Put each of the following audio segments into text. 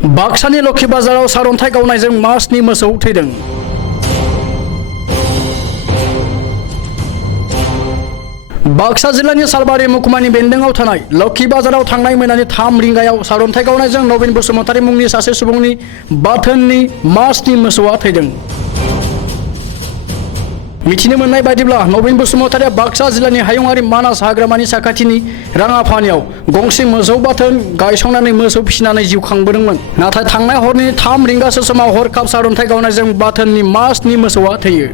बाक्सानि लखि बाजाराव सारअन्थाइ गावनायजों मासनि मोसौ थैदों। बाक्सा जिल्लानि सालबारि महकुमानि बेन्दोंआव थानाय लखि बाजाराव थांनाय मोनानि 3 रिंगायाव सारअन्थाइ गावनायजों नवीन बसुमतारी मुंनि सासे सुबुंनि बाथोननि मासनि मोसौआ थैदों। मिथिनो मोननाय बायदिब्ला नवीन बसुमतारीया बाक्सा जिल्लानि हायुङारि मानास हाग्रामानि साखाथिनि राङापानियाव गंसे मोसौ बाथोन गायसंनानै मोसौ फिसिनानै जिउ खांबोदोंमोन। नाथाय थांनाय हरनि 3 रिंगासो समाव हरखाब सारअन्थाइ गावनायजों बाथोननि मासनि मोसौआ थैयो।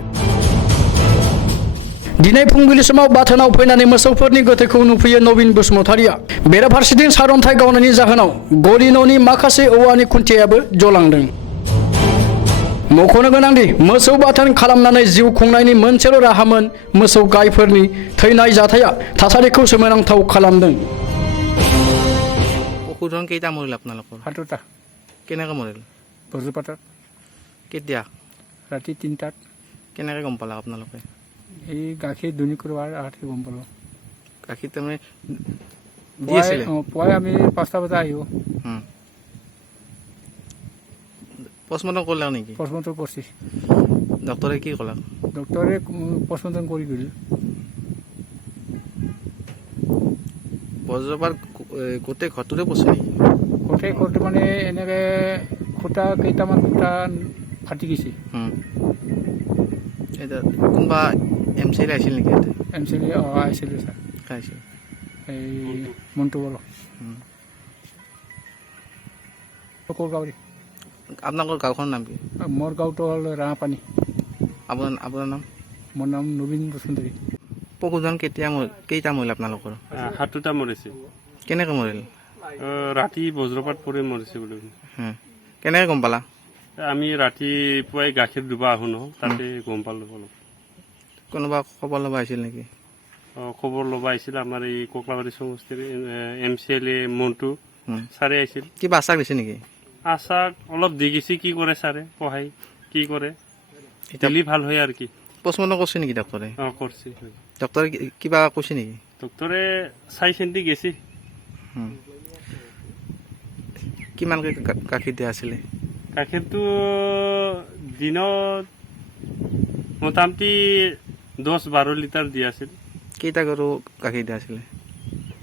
दिनै फुंबिलि समाव बाथोनाव फैनानै मोसौफोरनि गोथैखौ नुफैयो नवीन बसुमतारीया। बेराफारसेथिं सारअन्थाइ गावनायनि जाहोनाव गलि न'नि माखासे औवानि खुन्थियाबो जलांदों। मख'नो गोनांदि मोसौ बाथोन खालामनानै जिउ खुंनायनि मोनसेल' राहामोन मोसौ गायफोरनि थैनाय जाथाया थासारिखौ सोमोनांथाव खालामदों। পশুধন কেইটা মৰিল আপোনালোকৰ? 7টা। কেনেকৈ মৰিল? বজ্ৰপাতত। কেতিয়া? ৰাতি 3টাত। কেনেকৈ গম পালা আপোনালোকে? এই গাখীৰ দুনি কৰোৱাৰ আগতে গম পালোঁ। গাখীৰ তাৰমানে দি আছিলে? পুৱাই আমি 5টা বজাত আহিব। পষ্টমৰ্টম কৰিলে নেকি? পষ্টমৰ্টম কৰিছে। ডক্টৰে কি ক'লে? ডক্টৰে পষ্টমৰ্টম কৰি গ'ল। বজ্ৰপাত গোটেই ঘৰটোতে পৰিছে নেকি? গোটেই ঘৰটো মানে এনেকৈ কেইটামান খুটা ফাটি গৈছে। এতিয়া কোনোবা MC আহিছিল নেকি? MC আহিছিলে ছাৰ। আহিছিল এই মণ্টু বড়ো। গাঁৱৰী। আপোনালোকৰ গাঁওখনৰ নাম কি? মোৰ গাঁৱটো হ'ল ৰাঙাপানী। আপোনাৰ নাম? মোৰ নাম নবীন বসুমতাৰী। পশুধন কেইটা মৰিল আপোনালোকৰ? 7টা মৰিছে। কেনেকৈ মৰিল? ৰাতি বজ্ৰপাত পৰি মৰিছে বুলি। কেনেকৈ গম পালা? আমি ৰাতিপুৱাই গাখীৰ দিব আহোঁ ন, তাতে গম পালোঁ অলপ। কোনোবা খবৰ ল'ব আহিছিল নেকি? খবৰ ল'ব আহিছিল আমাৰ এই কোকলাবাৰী সমষ্টিৰ MCLA মণ্টু ছাৰে আহিছিল। কিবা আশ্বাস দিছে নেকি? আশাক অলপ দি গৈছে, কি কৰে ছাৰে পঢ়াই কি কৰে দিলি ভাল হয় আৰু কি। পষ্টমৰ্টম কৰিছে নেকি ডক্টৰে? কৰিছে। ডক্টৰে কিবা কৈছে নেকি? ডক্টৰে চাই চিন্তি গেছি। কিমানকৈ গাখীৰ দিয়া আছিলে? গাখীৰটো দিনত মোটামুটি 10-12 লিটাৰ দিয়া আছিল। কেইটা গৰু গাখীৰ দিয়া আছিলে?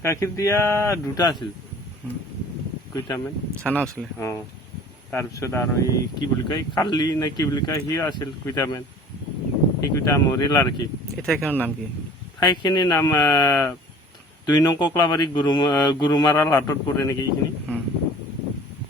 গাখীৰ দিয়া 2টা আছিল। কেইটামান চানা আছিলে? তাৰপিছত আৰু এই কি বুলি কয় কালি নে কি বুলি কয় সি আছিল কেইটামান, সেইকেইটা মৰিল আৰু কি। এই ঠাইখনৰ নাম কি? ঠাইখিনিৰ নাম 2 নং কোকলাবাৰী গুৰুমাৰা লাটত পৰে নেকি এইখিনি।